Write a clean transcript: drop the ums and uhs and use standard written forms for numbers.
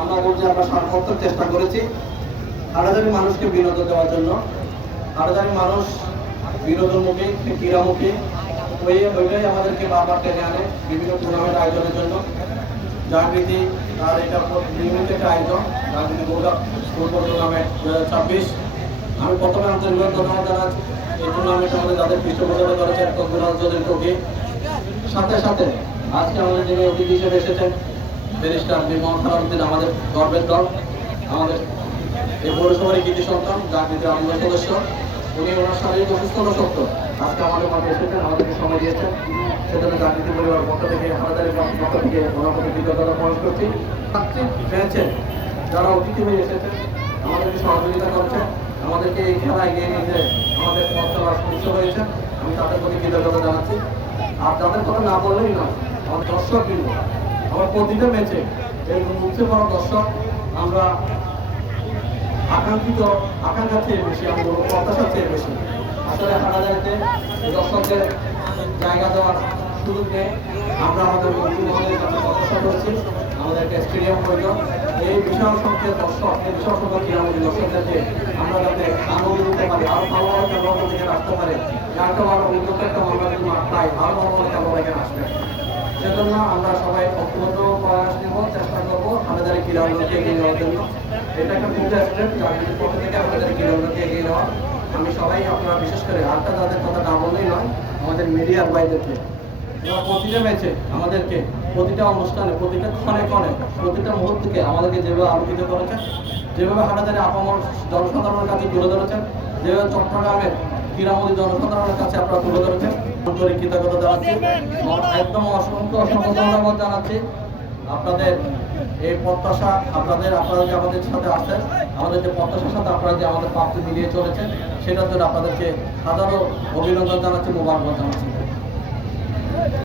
আমরা বলছি আমরা সর্বোত্তম চেষ্টা করেছি হাজারি মানুষকে বিনোদন দেওয়ার জন্য। হাজারি মানুষ বিনোদনমুখী ক্রীড়ামুখী ওইটাই আমাদেরকে বারবার টেনে আনে বিভিন্ন টুর্নামেন্ট আয়োজনের জন্য। জাগৃতি আর এটা নিয়মিত একটা আয়োজন, জাগৃতি গোল্ড ফুটবল টুর্নামেন্ট 2026। আমি প্রথমে আন্তরিক ধন্যবাদ জানাচ্ছি এই টুর্নামেন্টে আমাদের যাদের পৃষ্ঠপোষকতা করেছেন তকবুরাজ্জলের টুকি। সাথে সাথে আজকে আমাদের যিনি অতিথি হিসেবে এসেছেন ব্যারিস্টার মোহাম্মদ সালাউদ্দিন, আমাদের গর্বের দল, আমাদের এই পৌরসভার কৃতি সন্তান, জাগৃতির আমাদের সদস্য। উনি ওনার শারীরিক অসুস্থতা সত্ত্বেও আজকে আমাদের মাঠে এসেছেন, আমাদেরকে সময় দিয়েছেন। সেজন্য জাগৃতি পরিবার পক্ষ থেকে হাজারের পক্ষ থেকে ওনার প্রতি কৃতজ্ঞতা প্রকাশ করছি। ম্যাচে যারা অতিথি হয়ে এসেছেন আমাদেরকে সহযোগিতা করছেন, আমাদেরকে এই খেলা এগিয়ে নিতে আমাদের পথ চলার সুস্থ হয়েছে, আমি তাদের প্রতি কৃতজ্ঞতা জানাচ্ছি। আর যাদের কথা না বললেই নয়, আমার দর্শক কিন্তু আমার প্রতিটা ম্যাচে এরকম উঠতে পারা দর্শক আমরা আকাঙ্ক্ষার চেয়ে বেশি, আমি বলবো প্রত্যাশার চেয়ে বেশি। আসলে হাটাজারিতে দর্শকদের জায়গা দেওয়ার সুযোগ নেই। আমরা আমাদের মন্ত্রীমহলের কাছে প্রত্যাশা করছি আমাদের একটা স্টেডিয়াম প্রয়োজন। এই বিশাল সংখ্যক দর্শক, এই বিশাল সংখ্যক ক্রীড়ামন্ত্রী দর্শকদেরকে আমরা যাতে আনন্দ দিতে পারি, আরো ভালো ভালো খেলোয়াড় থেকে রাখতে পারে, একটা ভালো উন্নত একটা মামলা যদি মাঠ পাই আরো ভালো ভালো খেলোয়াড় এখানে আসবে। সেজন্য আমরা সবাই ঐক্যবদ্ধ প্রয়াস নেব, চেষ্টা করবো হাটাজারি ক্রীড়াঙ্গনকে এগিয়ে নেওয়ার জন্য। এটা একটা পূজা স্টেপ, জাগৃতির পক্ষ থেকে হাটাজারি ক্রীড়াঙ্গনকে এগিয়ে নেওয়া। আমি সবাই আপনারা বিশেষ করে আরেকটা যাদের কথা না বললেই নয়, আমাদের মিডিয়ার বাইরেকে প্রতিটা ম্যাচে আমাদেরকে প্রতিটা অনুষ্ঠানে প্রতিটা ক্ষণে ক্ষণে প্রতিটা মুহূর্তকে আমাদেরকে যেভাবে আলোকিত করেছেন, যেভাবে হাটাজারি আপামর জনসাধারণের কাছে তুলে ধরেছেন, যেভাবে চট্টগ্রামের ক্রীড়ামন্ত্রী জনসাধারণের কাছে আপনারা তুলে ধরেছেন, কৃতজ্ঞতা জানাচ্ছি। একদম অসংখ্য অসংখ্য ধন্যবাদ জানাচ্ছি। আপনাদের এই প্রত্যাশা, আপনারা যে আমাদের সাথে আসছেন, আমাদের যে প্রত্যাশার সাথে আপনারা যে আমাদের প্রাপ্তি মিলিয়ে চলেছেন, সেটার জন্য আপনাদেরকে হাজারো অভিনন্দন জানাচ্ছি, মোবারকবাদ জানাচ্ছি।